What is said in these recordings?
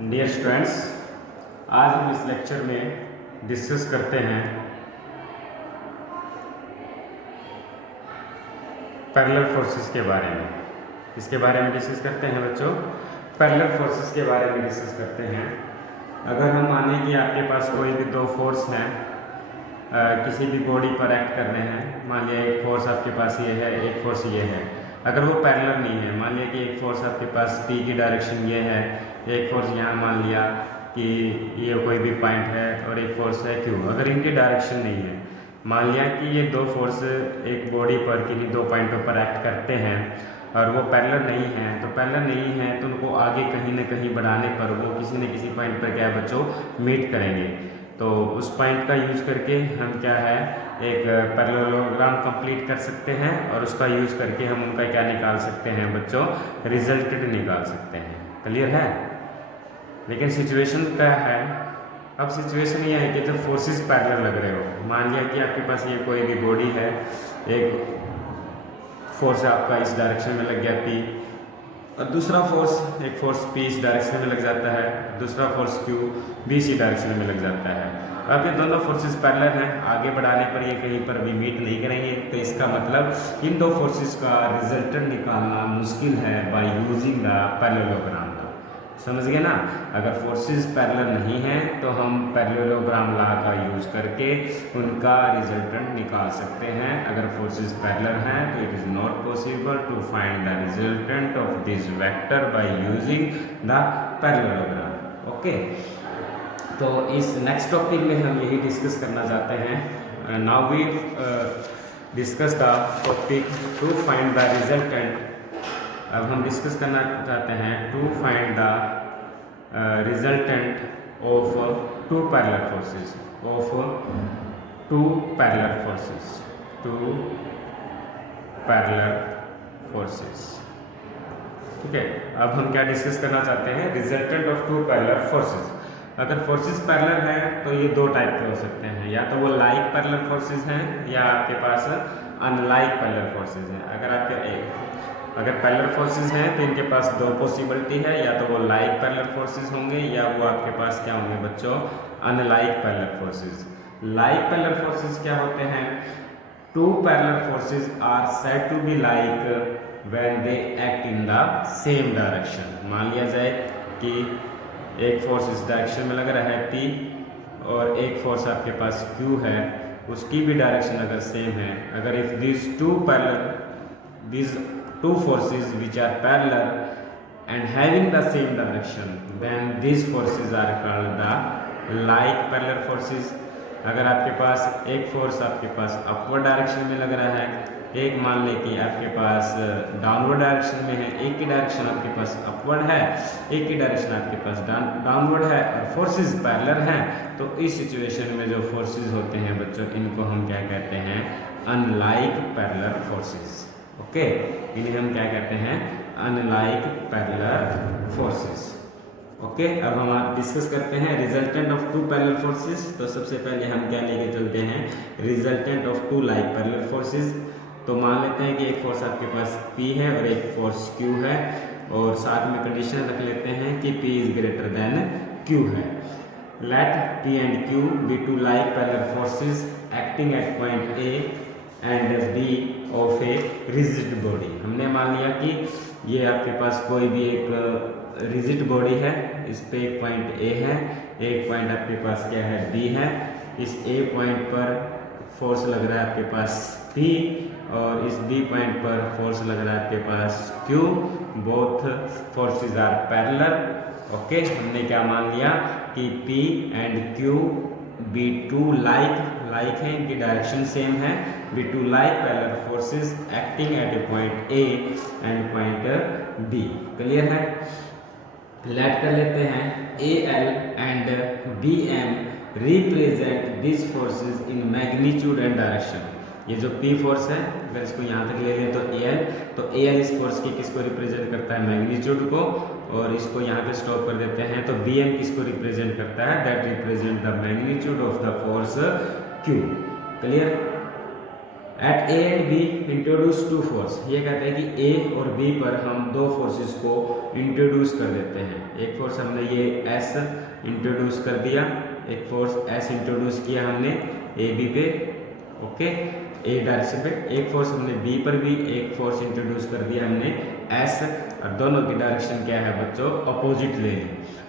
Dear students, आज हम इस लेक्चर में डिस्कस करते हैं पैरेलल फोर्सेस के बारे में। इसके बारे में डिस्कस करते हैं बच्चों, पैरेलल फोर्सेस के बारे में डिस्कस करते हैं। अगर हम माने कि आपके पास कोई भी दो फोर्स हैं, किसी भी बॉडी पर एक्ट कर रहे हैं। मान लिया एक फोर्स आपके पास ये है, एक फोर्स ये है। अगर वो पैरेलल नहीं है, मान लिया कि एक फोर्स आपके पास p की डायरेक्शन ये है, एक फोर्स यहाँ मान लिया कि ये कोई भी पॉइंट है और एक फोर्स है q। अगर इनकी डायरेक्शन नहीं है, मान लिया कि ये दो फोर्स एक बॉडी पर किन्हीं दो पॉइंटों पर एक्ट करते हैं और वो पैरेलल नहीं है, तो पैरेलल नहीं है तो उनको आगे कहीं ना कहीं बढ़ाने पर वो किसी न किसी पॉइंट पर क्या है बच्चों, मीट करेंगे। तो उस पॉइंट का यूज करके हम क्या है एक पैरेललोग्राम कंप्लीट कर सकते हैं और उसका यूज करके हम उनका क्या निकाल सकते हैं बच्चों, रिजल्टेड निकाल सकते हैं। क्लियर है? लेकिन सिचुएशन क्या है, अब सिचुएशन ये है कि जब फोर्सेस पैरेलल लग रहे हो, मान लिया कि आपके पास ये कोई भी बॉडी है, एक फोर्स आपका इस डायरेक्शन में लग गया p और दूसरा फोर्स एक फोर्स p इस डायरेक्शन में लग जाता है, दूसरा फोर्स q भी इसी डायरेक्शन में लग जाता है। अब ये दोनों फोर्सेस पैरेलल हैं, आगे बढ़ाने पर ये कहीं पर भी मीट नहीं करेंगे, तो इसका मतलब इन दो फोर्सेस का रिजल्टेंट निकालना मुश्किल है बाय यूजिंग द पैरेललोग्राम। समझ गए ना? अगर फोर्सेस पैरेलल नहीं हैं तो हम पैरेललोग्राम लॉ का यूज करके उनका रिजल्टेंट निकाल सकते हैं। अगर फोर्सेस पैरेलल हैं तो it is not possible to find the resultant of this vector by using the parallelogram. Okay, तो इस नेक्स्ट टॉपिक में हम यही डिस्कस करना चाहते हैं। Now we discuss the topic to find the resultant. अब हम डिस्कस करना चाहते हैं to find the resultant of two parallel forces, two parallel forces. ठीक है, अब हम क्या डिस्कस करना चाहते हैं, resultant of two parallel forces. अगर फोर्सेस पैरेलल हैं तो ये दो टाइप के हो सकते हैं, या तो वो लाइक पैरेलल फोर्सेस हैं या आपके पास अनलाइक पैरेलल फोर्सेस हैं। अगर पैरेलल फोर्सेस हैं तो इनके पास दो पॉसिबिलिटी है, या तो वो लाइक पैरेलल फोर्सेस होंगे या वो आपके पास क्या होंगे बच्चों, unlike parallel forces. Like parallel forces क्या होते हैं? Two parallel forces are said to be like when they act in the same direction. मान लिया जाए कि एक फोर्स इस डायरेक्शन में लग रहा है p और एक फोर्स आपके पास q है, उसकी भी डायरेक्शन अगर सेम है, अगर if these two forces which are parallel and having the same direction, then these forces are called the like parallel forces। अगर आपके पास एक फोर्स आपके पास अपवर्ड डायरेक्शन में लग रहा है, एक मान लें कि आपके पास डाउनवर्ड डायरेक्शन में है, एक की डायरेक्शन आपके पास अपवर्ड है, एक की डायरेक्शन आपके पास डाउनवर्ड है और फोर्सेस पैरेलल हैं, तो इस सिचुएशन में जो फोर्सेस होते हैं बच्चों, इनको हम क्या कहते हैं, अनलाइक पैरेलल फोर्सेस। ओके, इन्हें हम क्या कहते हैं, अनलाइक पैरेलल फोर्सेस। ओके, अब हम आप डिस्कस करते हैं resultant of two parallel forces. तो सबसे पहले हम क्या लेके चलते हैं, resultant of two like parallel forces. तो मान लेते हैं कि एक फोर्स आपके पास P है और एक फोर्स Q है, और साथ में कंडीशन रख लेते हैं कि P is greater than Q है। Let P and Q be two like parallel forces acting at point A and B of a rigid body. हमने मान लिया कि ये आपके पास कोई भी एक रिजिड बॉडी है, इस पे एक पॉइंट A है, एक पॉइंट आपके पास क्या है, B है। इस A पॉइंट पर फोर्स लग रहा है आपके पास P और इस B पॉइंट पर फोर्स लग रहा है आपके पास Q। Both forces are parallel. Okay, हमने क्या मान लिया कि P and Q be two like है, इनकी डायरेक्शन सेम है, be two like parallel forces acting at a point A and point B। Clear है? लेट कर लेते हैं AL and BM represent this forces in magnitude and direction. ये जो P force है, अगर इसको यहाँ तक ले लें तो AL इस फोर्स की किसको रिप्रेजेंट करता है, मैग्नीट्यूड को, और इसको यहाँ पे स्टॉप कर देते हैं। तो BM किसको रिप्रेजेंट करता है, that represent the magnitude of the force Q। Clear? At A and B introduce two force. ये कहते हैं कि ए और बी पर हम दो फोर्सेस को इंट्रोड्यूस कर देते हैं। एक फोर्स हमने ये एस इंट्रोड्यूस कर दिया, एक फोर्स एस इंट्रोड्यूस किया हमने ए बी पे, ओके, ए डायरेक्शन पे। एक फोर्स हमने बी पर भी एक फोर्स इंट्रोड्यूस कर दिया हमने एस, और दोनों की डायरेक्शन क्या है बच्चों, अपोजिट ले ली।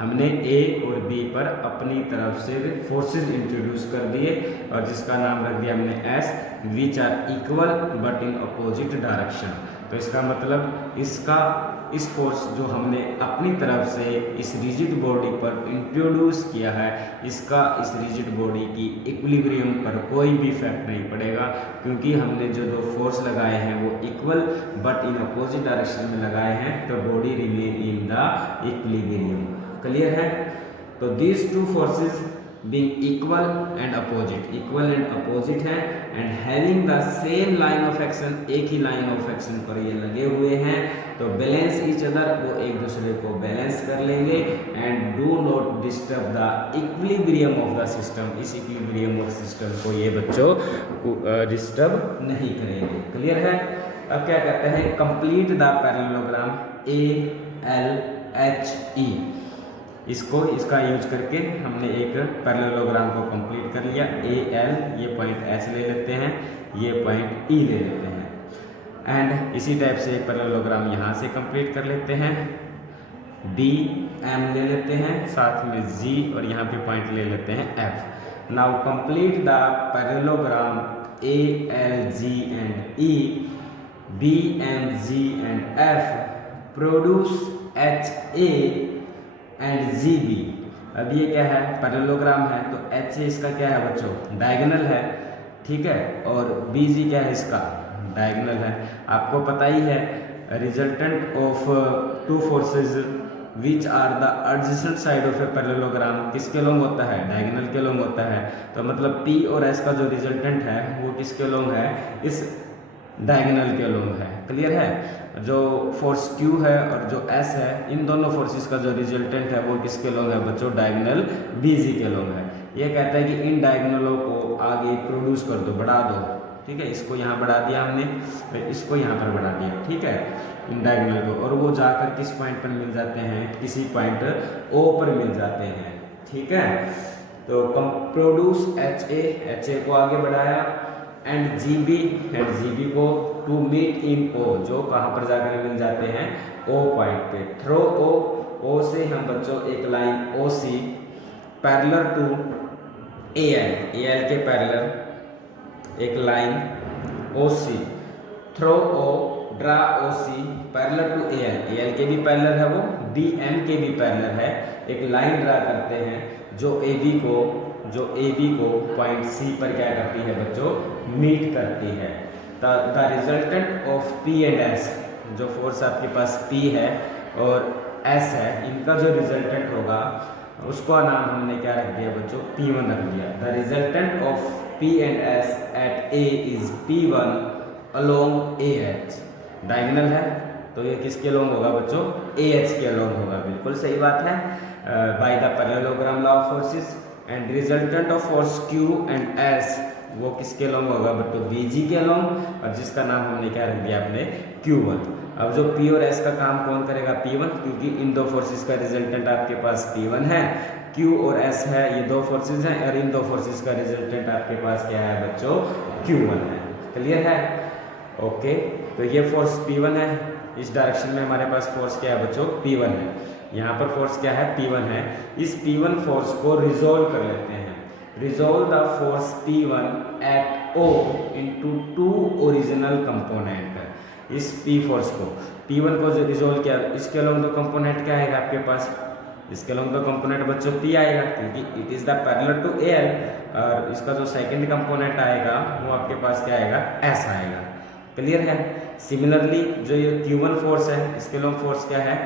हमने ए और बी पर अपनी तरफ से फोर्सेस इंट्रोड्यूस कर दिए और जिसका नाम रख दिया हमने S, which are equal but in opposite direction. तो इसका मतलब इस फोर्स जो हमने अपनी तरफ से इस रिजिड बॉडी पर इंट्रोड्यूस किया है, इसका इस रिजिड बॉडी की इक्विलिब्रियम पर कोई भी इफेक्ट नहीं पड़ेगा, क्योंकि हमने जो दो फोर्स लगाए हैं वो equal but in opposite direction में लगाए हैं, तो body remain in the equilibrium. Clear है? तो these two forces being equal and opposite है and having the same line of action, एक ही लाइन ऑफ एक्शन पर ये लगे हुए हैं, तो बैलेंस ईच अदर, वो एक दूसरे को बैलेंस कर लेंगे and do not disturb the equilibrium of the system. इस इक्विलिब्रियम ऑफ सिस्टम को ये बच्चों डिस्टर्ब नहीं करेंगे। क्लियर है? अब क्या कहते हैं, complete the parallelogram A L H E. इसका यूज करके हमने एक पैरेललोग्राम को कंप्लीट कर लिया। ए एल, ये पॉइंट एच ले लेते हैं, ये पॉइंट ई ले लेते हैं एंड इसी टाइप से एक पैरेललोग्राम यहाँ से कंप्लीट कर लेते हैं। डी एम ले लेते हैं, साथ में जी, और यहाँ पे पॉइंट ले लेते हैं F. Now complete the parallelogram A L G and E, B M G and F produce H A and G B. अब ये क्या है, पैरेललोग्राम है, तो एच ए इसका क्या है बच्चों, डायगोनल है, ठीक है, और बी जी क्या है, इसका डायगोनल है। आपको पता ही है resultant of two forces which are the adjacent side of a parallelogram किसके लॉन्ग होता है, डायगोनल के लॉन्ग होता है। तो मतलब पी और एस का जो रिजल्टेंट है वो किसके लॉन्ग है, इस डायगोनल के लॉन्ग है। क्लियर है? जो फोर्स Q है और जो S है, इन दोनों फोर्सेस का जो रिजल्टेंट है वो किसके लॉन्ग है बच्चों, डायगोनल BG के लॉन्ग है। ये कहता है कि इन डायगोनलों को आगे प्रोड्यूस कर दो, बढ़ा दो, ठीक है। इसको यहाँ बढ़ा दिया हमने, फिर इसको यहाँ पर बढ़ा दिया, ठीक है, इन डायगोनल को, और वो जाकर किस पॉइंट पर मिल जाते हैं, किसी पॉइंट O पर मिल जाते हैं, ठीक है। तो प्रोड्यूस HA को आगे बढ़ाया एंड GB को टू मीट इन O, जो कहाँ पर जाकर मिल जाते हैं, O पॉइंट पे। थ्रो O से हम बच्चों एक line OC parallel to AL के पैरेलल एक line OC, through O, draw OC parallel to AL के भी पैरेलल है वो, DM के भी पैरेलल है, एक लाइन ड्रा करते हैं जो AB को पॉइंट C पर क्या करती है बच्चों, मीट करती है। The resultant of P and S, जो फोर्स आपके पास P है और S है, इनका जो रिजल्टेंट होगा उसका नाम हमने क्या रख दिया बच्चों, P1 रख दिया। The resultant of P and S at A is P1 along AH। Diagonal है तो ये किसके लॉन्ग होगा बच्चों, AH के लॉन्ग होगा। बिल्कुल सही बात है। By the parallelogram law of forces and resultant of force Q and S वो किसके लॉन्ग होगा बच्चों, BG के लॉन्ग, और जिसका नाम हमने क्या रख दिया अपने Q1। अब जो P और S का काम कौन करेगा, P1, क्योंकि इन दो फोर्सेस का रिजल्टेंट आपके पास P1 है, Q और S है, ये दो फोर्सेस हैं, और इन दो फोर्सेस का रिजल्टेंट आपके पास क्या है बच्चों, Q1 है। क्लियर है? ओके, तो ये फोर्स P1 है, इस डायरेक्शन में हमारे पास फोर्स क्या है बच्चों, P1 है। यहाँ पर फोर्स क्या है, P1 है। इस P1 फोर्स को रिजोल्व कर लेते हैं। Resolve the force P1 at O into two original component. इस P फोर्स को, P1 को जो रिजोल्व किया, इसके लॉन्ग दो कंपोनेंट क्या आएगा आपके पास, इसके लॉन्ग दो कंपोनेंट बच्चों P आएगा, क्योंकि it is the parallel to AL, और इसका जो सेकंड कंपोनेंट आएगा वो आपके पास क्या आएगा, S आएगा। क्लियर है? सिमिलरली जो ये Q1 फोर्स है, इसके लॉन्ग फोर्स क्या है,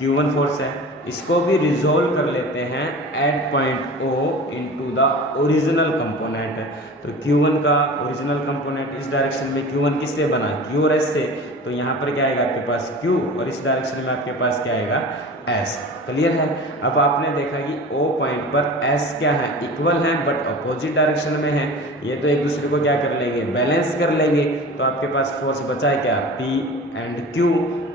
Q1 फोर्स है, इसको भी रिजोल्व कर लेते हैं at point O into the original component. तो Q1 का ओरिजिनल कंपोनेंट इस डायरेक्शन में Q1 किससे बना, Q और S से, तो यहाँ पर क्या आएगा आपके पास Q और इस डायरेक्शन में आपके पास क्या आएगा S। क्लियर है। अब आपने देखा कि O पॉइंट पर S क्या है, इक्वल है बट अपोजिट डायरेक्शन में है, ये तो एक दूसरे को क्या कर लेंगे, बैलेंस कर लेंगे। तो आपके पास फोर्स बचा है क्या, P and Q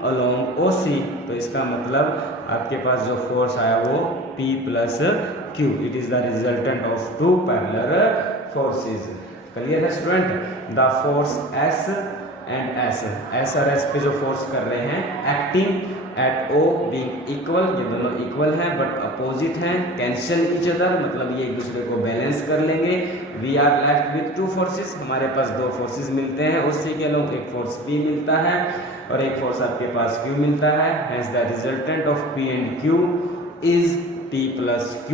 along OC। तो इसका मतलब आपके पास जो फोर्स आया वो P plus Q, it is the resultant of two parallel forces. Clear है student. The force S and S और S पे जो फोर्स कर रहे हैं acting at O being equal, ये दोनों इक्वल हैं बट अपोजिट हैं, कैंसिल ईच अदर, मतलब ये एक दूसरे को बैलेंस कर लेंगे। We are left with two forces, हमारे पास दो फोर्सेस मिलते हैं, उससे के लोग एक फोर्स P मिलता है और एक फोर्स आपके पास Q मिलता है। Hence the resultant of P and Q is P plus Q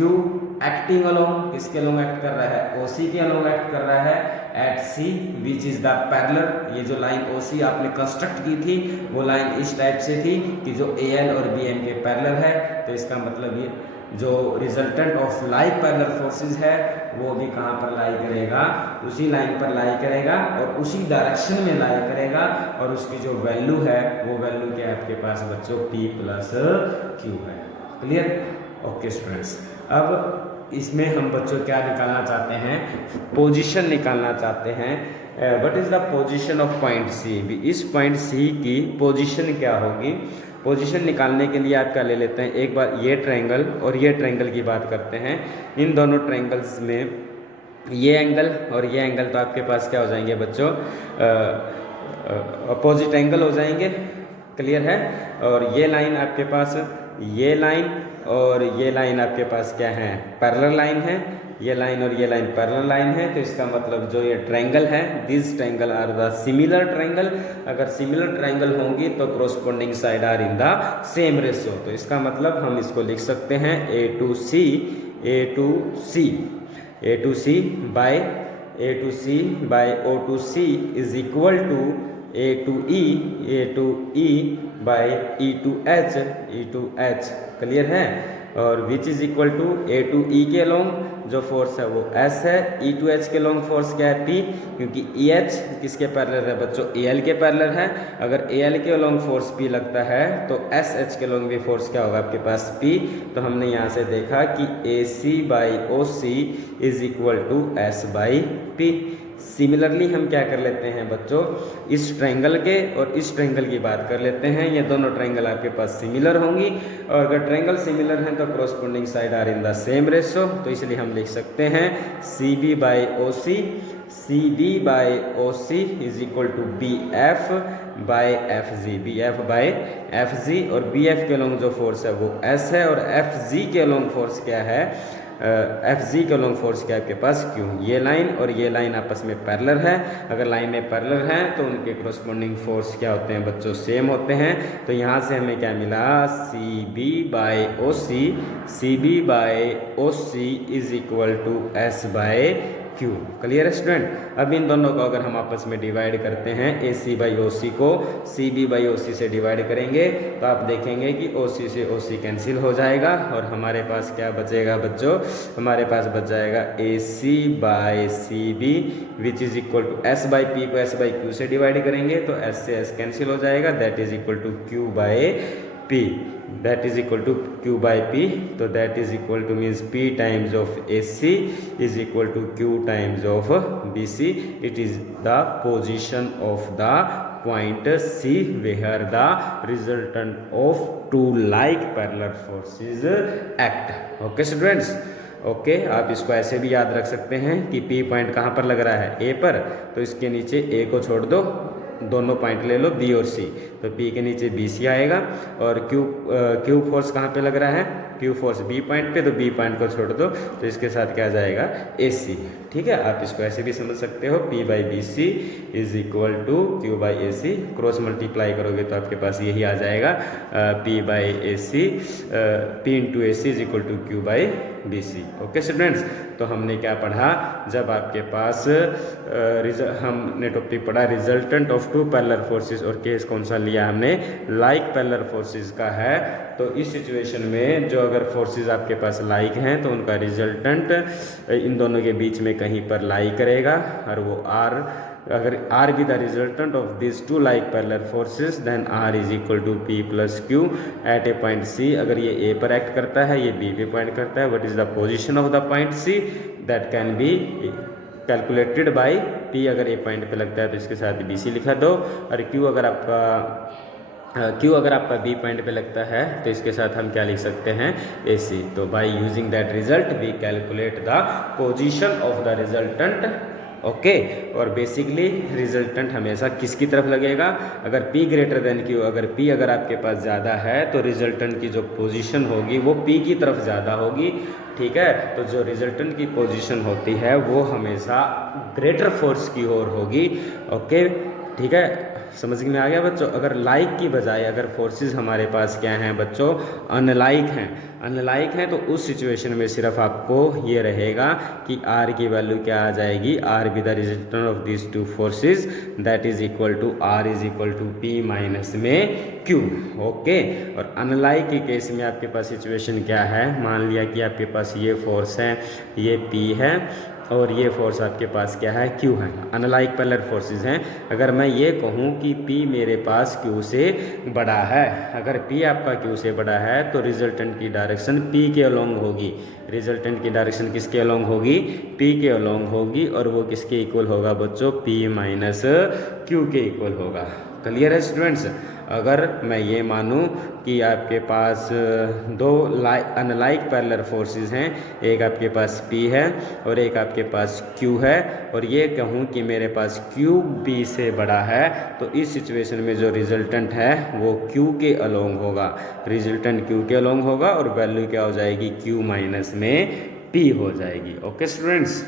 acting along, किसके अलोंग एक्ट कर रहा है, OC के अलोंग एक्ट कर रहा है at C which is the parallel. ये जो लाइन OC आपने कंस्ट्रक्ट की थी वो लाइन इस टाइप से थी कि जो AL और BM के पैरेलल है। तो इसका मतलब ये जो resultant of like parallel forces है वो भी कहाँ पर लाई करेगा, उसी लाइन पर लाई करेगा और उसी डायरेक्शन में लाई करेगा, और उसकी जो वैल्यू है वो वैल्यू क्या है आपके पास बच्चों, P प्लस Q है। क्लियर। ओके स्टूडेंट्स, अब इसमें हम बच्चों क्या निकालना चाहते हैं, पोजीशन निकालना चाहते हैं। What is the position of point C, इस पॉइंट C की पोजीशन क्या होगी। पोजीशन निकालने के लिए आप क्या ले लेते हैं, एक बार ये ट्रायंगल और ये ट्रायंगल की बात करते हैं। इन दोनों ट्रायंगल्स में ये एंगल और ये एंगल तो आपके पास क्या हो जाएंगे बच्चों, अपोजिट एंगल हो जाएंगे। क्लियर है। और ये लाइन आपके पास, ये लाइन और ये लाइन आपके पास क्या है, पैरेलल लाइन है। ये लाइन और ये लाइन पैरेलल लाइन है। तो इसका मतलब जो ये ट्रायंगल है, this triangle are the similar triangle. अगर सिमिलर ट्रायंगल होंगी तो corresponding side are in the same ratio. तो इसका मतलब हम इसको लिख सकते हैं A to C by O to C is equal to A to E by E to H। Clear है। और which is equal to A to E के लॉन्ग जो फोर्स है वो S है, E to H के along force क्या है P, क्योंकि EH किसके पैरेलल है बच्चों, AL के पैरेलल है। अगर AL के लॉन्ग फोर्स P लगता है तो SH के लॉन्ग भी फोर्स क्या होगा आपके पास P। तो हमने यहाँ से देखा कि AC by OC is equal to S by P। Similarly हम क्या कर लेते हैं बच्चों, इस ट्रायंगल के और इस ट्रायंगल की बात कर लेते हैं। ये दोनों ट्रायंगल आपके पास सिमिलर होंगी, और अगर ट्रायंगल सिमिलर हैं तो corresponding side are in the same ratio. तो इसलिए हम लिख सकते हैं CB by OC is equal to BF by FG। और BF के लॉन्ग जो फोर्स है वो S है, और FG के लॉन्ग फोर्स क्या है, FG का लॉन्ग फोर्स क्या है आपके पास Q। ये लाइन और ये लाइन आपस में पैरेलल है। अगर लाइन में पैरेलल है तो उनके कोरोस्पोंडिंग फोर्स क्या होते हैं बच्चों, सेम होते हैं। तो यहाँ से हमें क्या मिला, CB by OC is equal to S by Q। Clear है स्टूडेंट। अब इन दोनों को अगर हम आपस में डिवाइड करते हैं, AC बाई OC को CB बाई OC से डिवाइड करेंगे तो आप देखेंगे कि OC से OC कैंसिल हो जाएगा, और हमारे पास क्या बचेगा बच्चों, हमारे पास बच जाएगा AC by CB which is equal to S by P को S बाई Q से डिवाइड करेंगे तो S से S कैंसिल हो जाएगा, that is equal to Q by P, that is equal to Q by P। तो that is equal to means P times of AC is equal to Q times of BC। It is the position of the point C where the resultant of two like parallel forces act। Okay students। Okay आप इसको ऐसे भी याद रख सकते हैं कि P point कहाँ पर लग रहा है, A पर, तो इसके नीचे A को छोड़ दो, दोनों पॉइंट ले लो B और C, तो P के नीचे BC आएगा। और Q फोर्स कहाँ पे लग रहा है, Q फोर्स B पॉइंट पे, तो B पॉइंट को छोड़ दो तो इसके साथ क्या आ जाएगा AC। ठीक है, आप इसको ऐसे भी समझ सकते हो, P by BC is equal to Q by AC। Cross multiply करोगे तो आपके पास यही आ जाएगा, P by AC, P into AC is equal to Q by BC। Okay students, तो हमने क्या पढ़ा, जब आपके पास हमने टॉपिक पढ़ा resultant of two parallel forces, और केस कौन सा लिया हमने, लाइक पैरेलल फोर्सेस का है। तो तो इस सिचुएशन में जो अगर फोर्सेस आपके पास लाइक हैं तो उनका रिजल्टेंट इन दोनों के बीच में कहीं पर लाई करेगा, और वो आर, अगर R be the resultant of this two like parallel forces then R is equal to P plus Q at a point C. अगर ये ए पर एक्ट करता है, ये बी पे पॉइंट करता है, what is the position of the point C, that can be calculated by P. अगर ए पॉइंट पे लगता है तो इसके साथ बी सी लिखा दो, और क्यू अगर आपका बी पॉइंट पे लगता है तो इसके साथ हम क्या लिख सकते हैं, ए सी। तो by using that result we calculate the position of the resultant. Okay, और बेसिकली रिजल्टेंट हमेशा किसकी तरफ लगेगा, अगर P ग्रेटर देन Q, अगर P अगर आपके पास ज़्यादा है तो रिजल्टेंट की जो पोजीशन होगी वो P की तरफ ज़्यादा होगी। ठीक है, तो जो रिजल्टेंट की पोजीशन होती है वो हमेशा ग्रेटर फोर्स की ओर होगी। ओके, ठीक है, समझ में आ गया बच्चों। अगर लाइक की बजाय अगर फोर्सेस हमारे पास क्या हैं बच्चों, अनलाइक हैं तो उस सिचुएशन में सिर्फ आपको ये रहेगा कि R की वैल्यू क्या आ जाएगी, R be the resultant of this two forces that is equal to R is equal to P minus में Q। ओके, और अनलाइक के केस में आपके पास सिचुएशन क्या है, मान लिया कि आपके पास ये फोर्स है, ये P है, और ये फोर्स आपके पास क्या है, Q है। अनलाइक पैरेलल फोर्सेस हैं। अगर मैं ये कहूँ कि P मेरे पास Q से बड़ा है, अगर P आपका Q से बड़ा है तो रिजल्टेंट की डायरेक्शन P के अलोंग होगी। रिजल्टेंट की डायरेक्शन किसके अलोंग होगी, P के अलोंग होगी, और वो किसके इक्वल होगा बच्चों, P माइनस Q के इक्वल होगा। क्लियर है स्टूडेंट्स। अगर मैं ये मानूं कि आपके पास दो अनलाइक पैरेलल फोर्सेस हैं, एक आपके पास P है और एक आपके पास Q है, और ये कहूँ कि मेरे पास Q P से बड़ा है, तो इस सिचुएशन में जो रिजल्टेंट है वो Q के अलोंग होगा। रिजल्टेंट Q के अलोंग होगा और वैल्यू क्या हो जाएगी, Q माइनस में P हो जाएगी। Okay students.